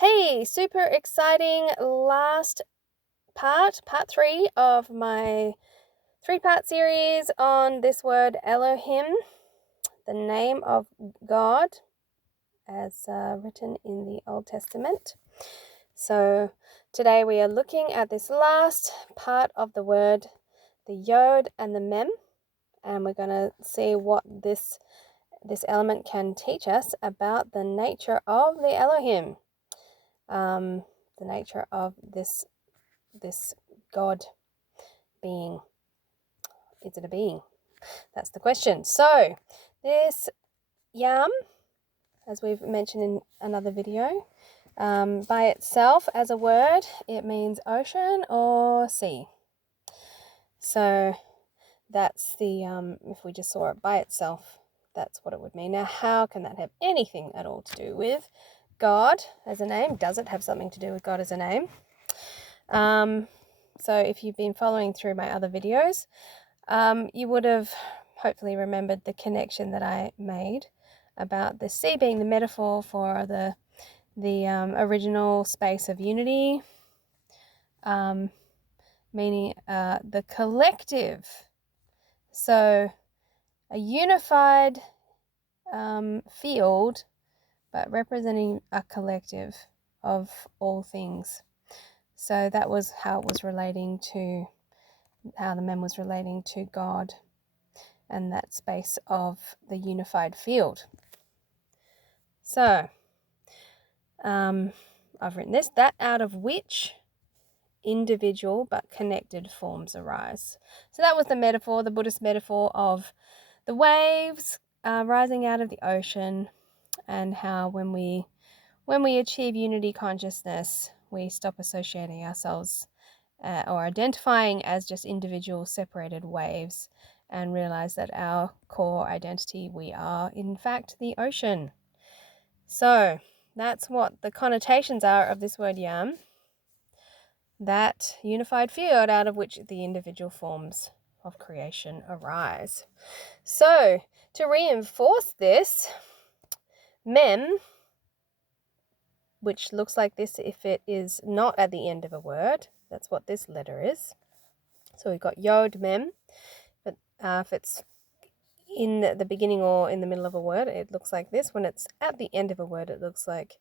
Hey, super exciting last part 3 of my 3-part series on this word Elohim, the name of God as written in the Old Testament. So today we are looking at this last part of the word, the Yod and the Mem, and we're going to see what this element can teach us about the nature of the Elohim. The nature of this God being. Is it a being? That's the question. So this yam, as we've mentioned in another video, by itself as a word, it means ocean or sea. So that's the, if we just saw it by itself, that's what it would mean. Now, how can that have anything at all to do with God as a name? Does it have something to do with God as a name? So if you've been following through my other videos, you would have hopefully remembered the connection that I made about the sea being the metaphor for the original space of unity, meaning the collective. So a unified field, but representing a collective of all things. So that was how it was relating to, how the mem was relating to God and that space of the unified field. So I've written this, that out of which individual but connected forms arise. So that was the metaphor, the Buddhist metaphor of the waves rising out of the ocean, and how when we achieve unity consciousness, we stop associating ourselves or identifying as just individual separated waves and realize that our core identity, we are in fact the ocean. So that's what the connotations are of this word yam, that unified field out of which the individual forms of creation arise. So to reinforce this, mem, which looks like this if it is not at the end of a word, that's what this letter is. So we've got yod, mem, but if it's in the beginning or in the middle of a word, it looks like this. When it's at the end of a word, it looks like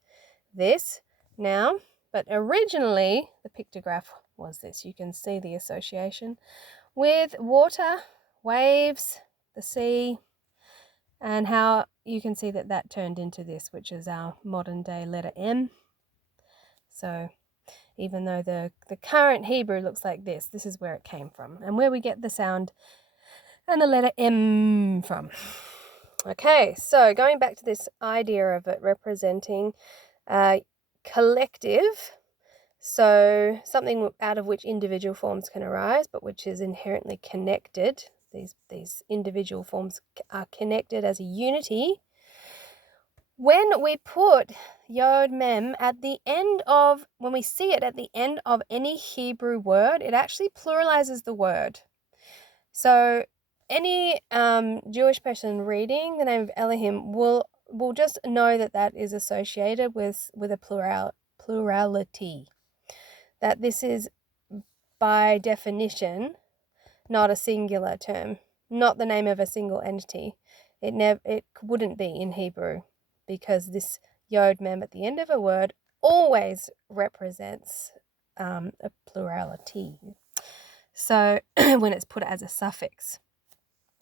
this now. But originally, the pictograph was this. You can see the association with water, waves, the sea, and how you can see that turned into this, which is our modern day letter M. So even though the current Hebrew looks like this is where it came from and where we get the sound and the letter M from. Okay, so going back to this idea of it representing collective, so something out of which individual forms can arise, but which is inherently connected. These individual forms are connected as a unity. When we put Yod Mem at the end of, when we see it at the end of any Hebrew word, it actually pluralizes the word. So any Jewish person reading the name of Elohim will just know that is associated with a plurality. That this is by definition not a singular term, not the name of a single entity. It wouldn't be in Hebrew, because this Yod Mem at the end of a word always represents a plurality. So when it's put as a suffix.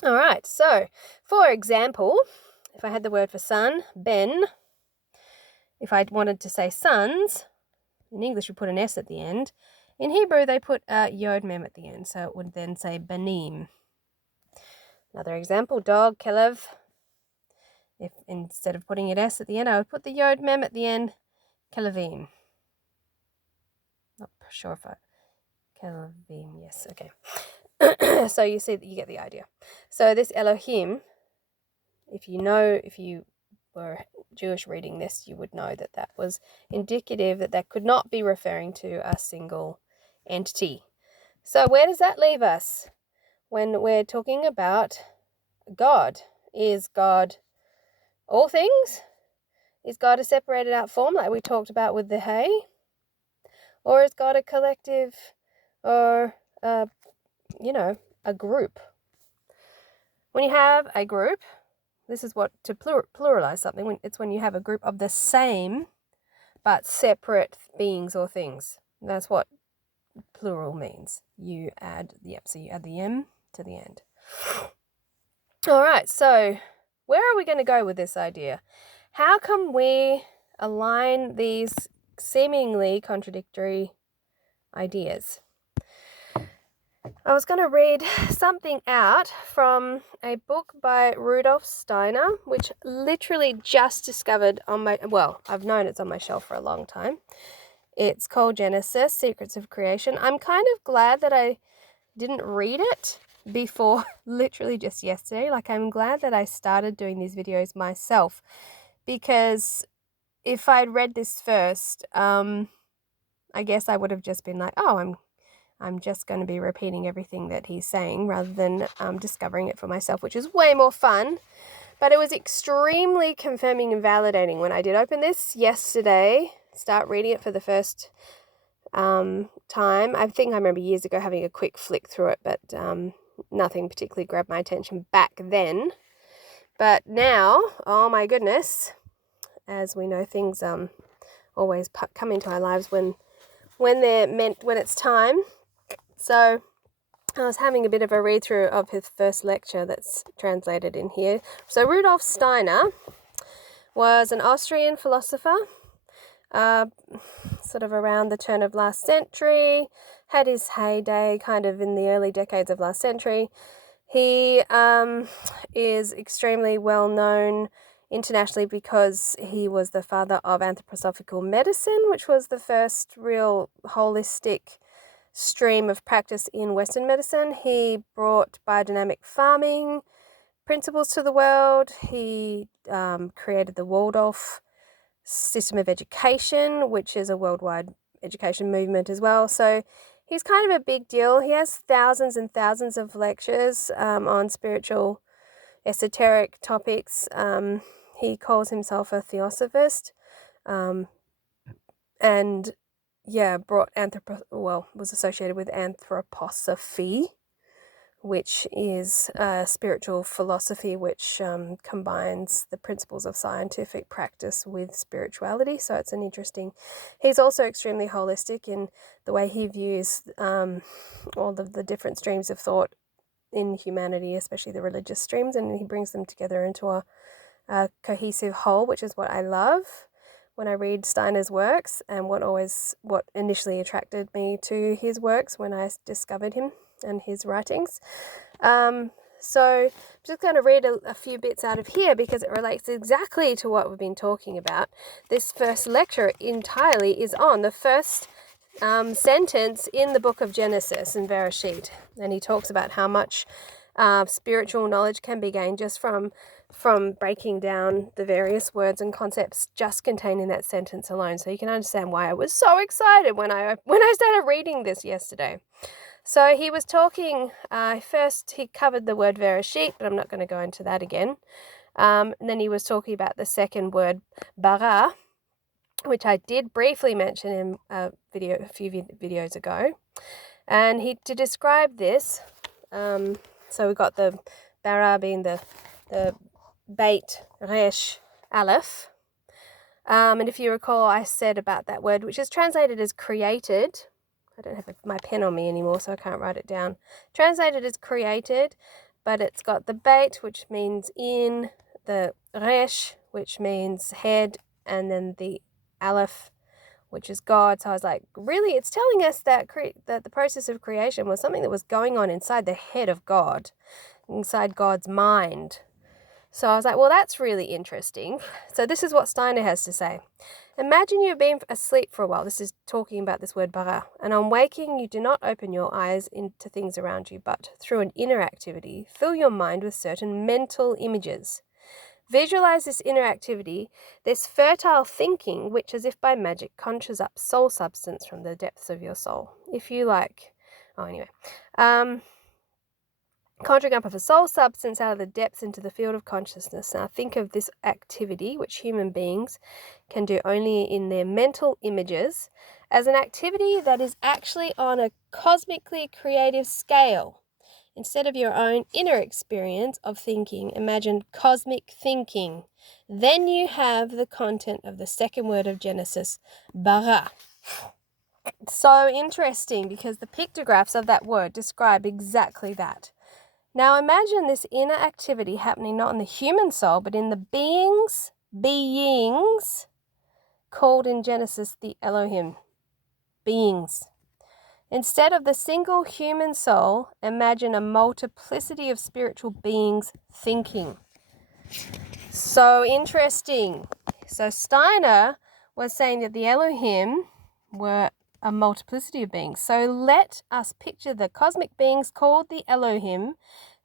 All right, so for example, if I had the word for son, ben, if I wanted to say sons, in English we put an S at the end. In Hebrew they put Yod Mem at the end, so it would then say banim. Another example, dog, kelev. If instead of putting an S at the end, I would put the Yod Mem at the end, kelevim. Not sure if kelevim, yes, okay. So you see that you get the idea. So this Elohim, if you were Jewish reading this, you would know that was indicative that could not be referring to a single entity. So where does that leave us when we're talking about God? Is God all things? Is God a separated out form like we talked about with the hay? Or is God a collective or, a group? When you have a group, this is what, to pluralize something, it's when you have a group of the same but separate beings or things. That's what plural means. You add the M to the end. All right, so where are we going to go with this idea? How can we align these seemingly contradictory ideas? I was going to read something out from a book by Rudolf Steiner, which literally just discovered I've known it's on my shelf for a long time. It's called Genesis, Secrets of Creation. I'm kind of glad that I didn't read it before literally just yesterday. Like, I'm glad that I started doing these videos myself, because if I'd read this first, I guess I would have just been like, oh, I'm just going to be repeating everything that he's saying rather than discovering it for myself, which is way more fun. But it was extremely confirming and validating when I did open this yesterday, start reading it for the first time. I think I remember years ago having a quick flick through it, but nothing particularly grabbed my attention back then. But now, oh my goodness, as we know, things always come into our lives when it's time. So I was having a bit of a read through of his first lecture that's translated in here. So Rudolf Steiner was an Austrian philosopher, sort of around the turn of last century, had his heyday kind of in the early decades of last century. He is extremely well known internationally because he was the father of anthroposophical medicine, which was the first real holistic stream of practice in Western medicine. He brought biodynamic farming principles to the world. He created the Waldorf system of education, which is a worldwide education movement as well. So he's kind of a big deal. He has thousands and thousands of lectures on spiritual, esoteric topics. He calls himself a theosophist, and was associated with anthroposophy, which is a spiritual philosophy which combines the principles of scientific practice with spirituality. So it's he's also extremely holistic in the way he views all of the different streams of thought in humanity, especially the religious streams, and he brings them together into a cohesive whole, which is what I love when I read Steiner's works, and what initially attracted me to his works when I discovered him and his writings. So I'm just going to read a few bits out of here because it relates exactly to what we've been talking about. This first lecture entirely is on the first sentence in the book of Genesis in Bereshit, and he talks about how much spiritual knowledge can be gained just from breaking down the various words and concepts just contained in that sentence alone. So you can understand why I was so excited when I started reading this yesterday. So he was talking, first he covered the word Bereshit, but I'm not going to go into that again. And then he was talking about the second word, bara, which I did briefly mention in a few videos ago. And to describe this, so we've got the bara being the Beit Resh Aleph. And if you recall, I said about that word, which is translated as created. I don't have my pen on me anymore, so I can't write it down. Translated as created, but it's got the Beit, which means in, the Resh, which means head, and then the Aleph, which is God. So I was like, really? It's telling us that that the process of creation was something that was going on inside the head of God, inside God's mind. So I was like, well, that's really interesting. So this is what Steiner has to say. Imagine you have been asleep for a while. This is talking about this word bara. And on waking, you do not open your eyes into things around you, but through an inner activity, fill your mind with certain mental images. Visualize this inner activity, this fertile thinking, which as if by magic conjures up soul substance from the depths of your soul. If you like, conjuring up of a soul substance out of the depths into the field of consciousness. Now think of this activity, which human beings can do only in their mental images, as an activity that is actually on a cosmically creative scale. Instead of your own inner experience of thinking, imagine cosmic thinking. Then you have the content of the second word of Genesis, bara. So interesting, because the pictographs of that word describe exactly that. Now imagine this inner activity happening not in the human soul, but in the beings called in Genesis the Elohim. Beings. Instead of the single human soul, imagine a multiplicity of spiritual beings thinking. So interesting. So Steiner was saying that the Elohim were a multiplicity of beings. So let us picture the cosmic beings called the Elohim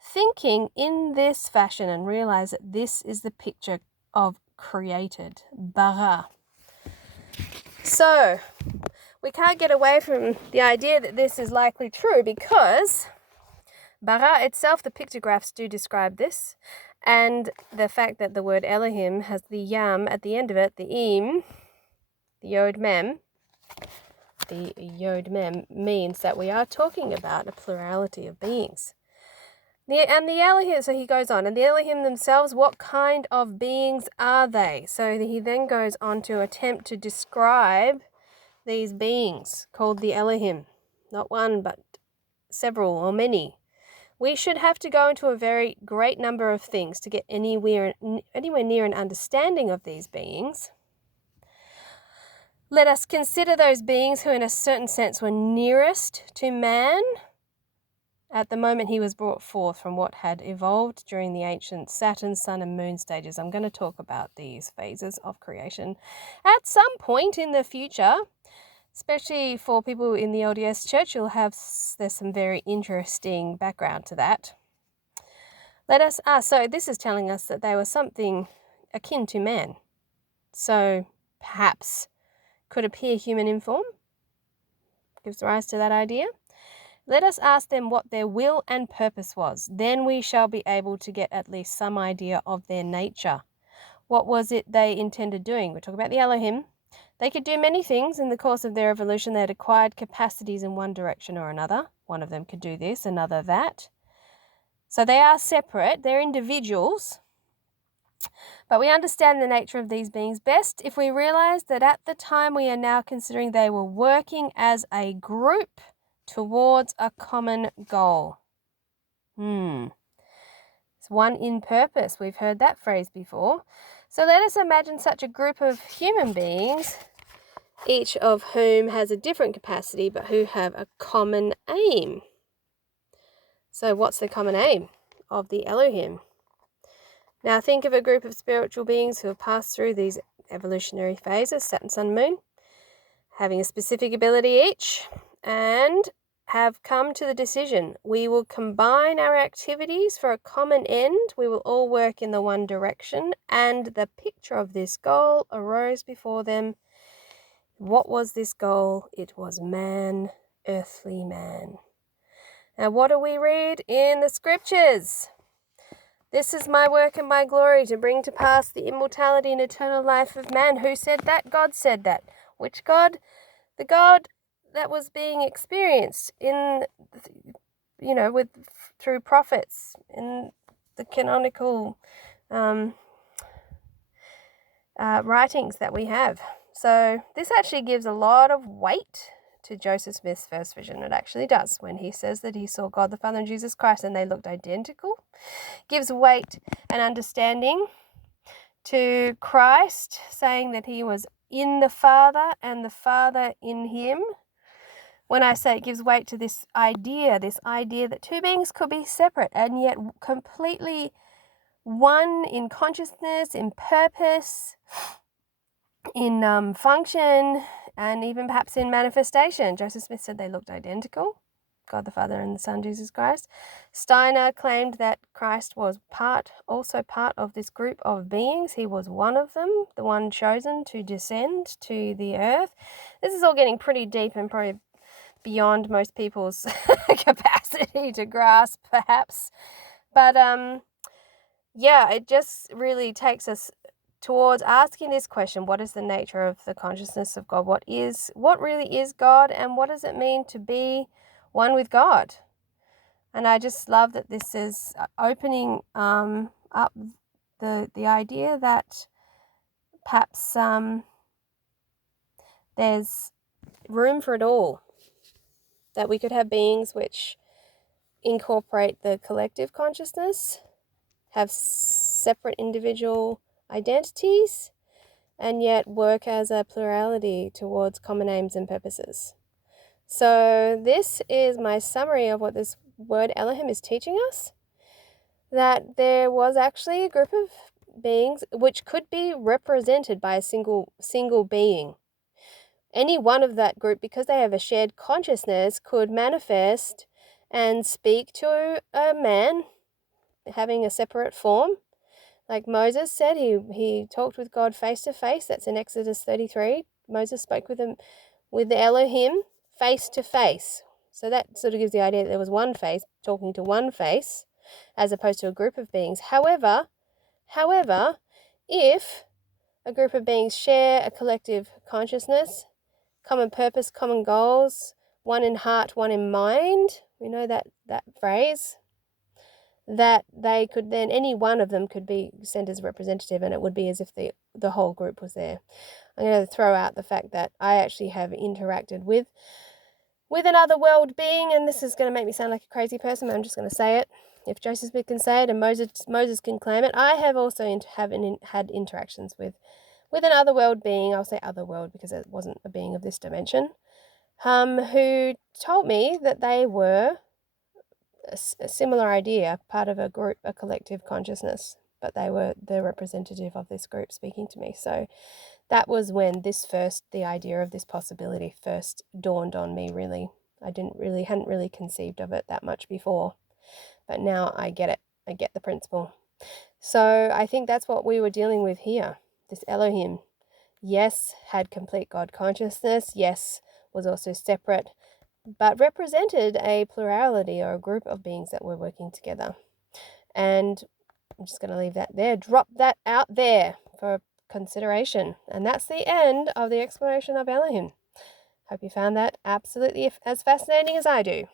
thinking in this fashion and realize that this is the picture of created, bara. So we can't get away from the idea that this is likely true, because bara itself, the pictographs do describe this, and the fact that the word Elohim has the yam at the end of it, the im, the yod mem, means that we are talking about a plurality of beings. And the Elohim, so he goes on, and the Elohim themselves, what kind of beings are they? So he then goes on to attempt to describe these beings called the Elohim. Not one, but several or many. We should have to go into a very great number of things to get anywhere near an understanding of these beings. Let us consider those beings who in a certain sense were nearest to man at the moment he was brought forth from what had evolved during the ancient Saturn, Sun and Moon stages. I'm going to talk about these phases of creation at some point in the future, especially for people in the LDS Church. There's some very interesting background to that. So this is telling us that they were something akin to man. So perhaps could appear human in form. Gives rise to that idea. Let us ask them what their will and purpose was. Then we shall be able to get at least some idea of their nature. What was it they intended doing? We're talking about the Elohim. They could do many things in the course of their evolution. They had acquired capacities in one direction or another. One of them could do this, another that. So they are separate. They're individuals. But we understand the nature of these beings best if we realize that at the time we are now considering, they were working as a group towards a common goal. It's one in purpose. We've heard that phrase before. So let us imagine such a group of human beings, each of whom has a different capacity, but who have a common aim. So what's the common aim of the Elohim? Now think of a group of spiritual beings who have passed through these evolutionary phases, Saturn, Sun, Moon, having a specific ability each, and have come to the decision, we will combine our activities for a common end. We will all work in the one direction, and the picture of this goal arose before them. What was this goal? It was man, earthly man. Now what do we read in the scriptures? This is my work and my glory, to bring to pass the immortality and eternal life of man. Who said that? God said that. Which God? The God that was being experienced in, through prophets in the canonical writings that we have. So this actually gives a lot of weight to Joseph Smith's first vision. It actually does, when he says that he saw God the Father and Jesus Christ and they looked identical. Gives weight and understanding to Christ, saying that he was in the Father and the Father in him. When I say it gives weight to this idea that two beings could be separate and yet completely one in consciousness, in purpose, in function, and even perhaps in manifestation. Joseph Smith said they looked identical, God the Father and the Son, Jesus Christ. Steiner claimed that Christ was also part of this group of beings. He was one of them, the one chosen to descend to the earth. This is all getting pretty deep and probably beyond most people's capacity to grasp, perhaps. But yeah, it just really takes us towards asking this question: what is the nature of the consciousness of God? What really is God, and what does it mean to be one with God? And I just love that this is opening up the idea that perhaps there's room for it all, that we could have beings which incorporate the collective consciousness, have separate individual identities, and yet work as a plurality towards common aims and purposes. So this is my summary of what this word Elohim is teaching us, that there was actually a group of beings which could be represented by a single being. Any one of that group, because they have a shared consciousness, could manifest and speak to a man having a separate form. Like Moses said, he talked with God face to face. That's in Exodus 33. Moses spoke with the Elohim face to face. So that sort of gives the idea that there was one face talking to one face, as opposed to a group of beings. However, if a group of beings share a collective consciousness, common purpose, common goals, one in heart, one in mind, we know that phrase, that they could then, any one of them could be sent as representative, and it would be as if the whole group was there. I'm going to throw out the fact that I actually have interacted with another world being, and this is going to make me sound like a crazy person, but I'm just going to say it. If Joseph Smith can say it and Moses can claim it, I have also had interactions with another world being. I'll say other world because it wasn't a being of this dimension, who told me that they were a similar idea, part of a group, a collective consciousness, but they were the representative of this group speaking to me. So that was when the idea of this possibility first dawned on me, really. I hadn't really conceived of it that much before, but now I get it. I get the principle. So I think that's what we were dealing with here. This Elohim, yes, had complete God consciousness, yes, was also separate, but represented a plurality or a group of beings that were working together. And I'm just going to leave that there, drop that out there for consideration. And that's the end of the exploration of Elohim. Hope you found that absolutely as fascinating as I do.